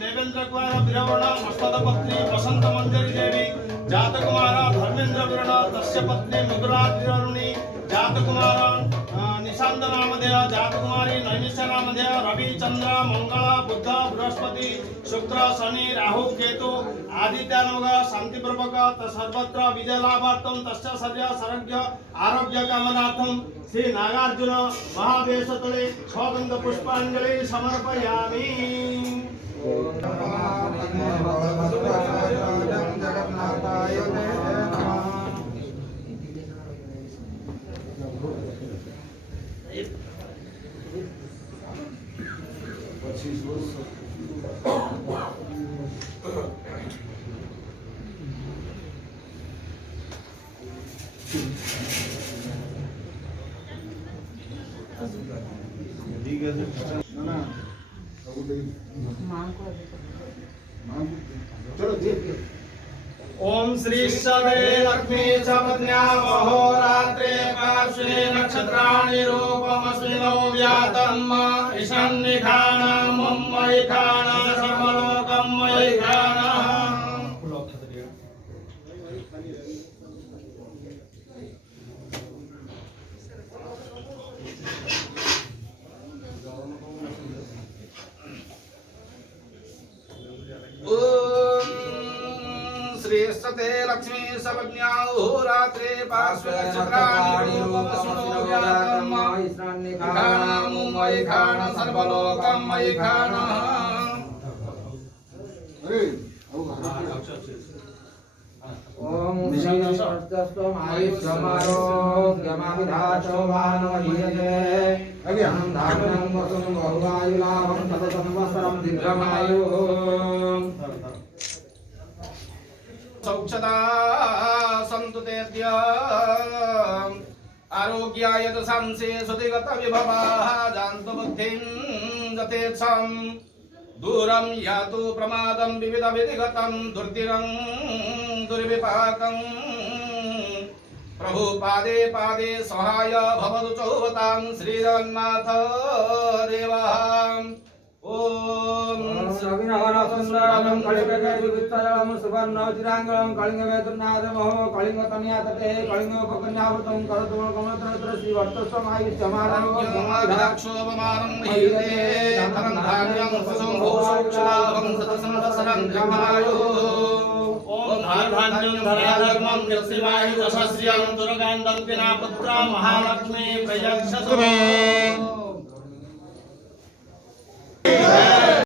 देवेंद्र कुमार विरवण मस्तपत्नी वसंत मंजरी देवी जात कुमार धर्मेंद्र विरण तस्य पत्नी मधुरा त्रिरुणी जात कुमार निशांत नामधेय जात कुमारी नैमिष नामधेय रवि चंद्र मंगल बुध बृहस्पति शुक्र शनि राहु केतु आदित्यानुग शांतिपूर्वक सर्वत्र विजय लाभार्थम तस्य शरीर सर्वज्ञ आरोग्य कामनार्थम श्री नागार्जुन महावेशतले छगंध पुष्पांजलि समर्पयामि। ओम श्री सवे लक्ष्मी सपत्न्या महोरात्रे पार्श्वे नक्षत्राणि रूपमस्मिनो व्यातम् ईशान्यखाणं मयि खाण सर्वलोकं मयि खाण। श्रीस्ते लक्ष्मी सपत्न्याः रात्रे पार्श्वे नक्षत्राणि रूपमस्मिनो व्यातम् ईशान्यखाणं मयि खाण सर्वलोकं मयि खाण। ओम श्री सर्वस्वमायुष्यमारोग्यमाभिधाशोभानमहीयते अज्ञानं धारणं वसुं बहुवायुलाभं ततसंवत्सरं दीर्घमायुः। सौक्षता सन्तु तेऽद्य आरोग्याय च संसे सुतिगत विभवाः जानतु बुद्धिं गतेच्छं दूरं यातु प्रमादं विविध विधिगतं दुर्दिनं दुर्विपाकं प्रभु पादे पादे सहाय भवतु चौवतां श्रीरङ्गनाथ देवः। ओम सुंदरं कलिंगं सुवर्णचिरांगं कलिंगवेदुनाथमहो कलिंगतनयातते कलिंगोपकन्यावृतं करतुकमत्रत्र श्रीवर्तस्वमायुष्यमारोग्यमाक्षोभमानं महीयते धनं धान्यं सुसंभूषोक्षलाभं सतसंवत्सरं दीर्घमायुः। ओम धान्यं धराधर्मं कृष्णमायु दशस्रियं दुर्गान्तं पिना पुत्र महालक्ष्मी प्रयच्छतु मे।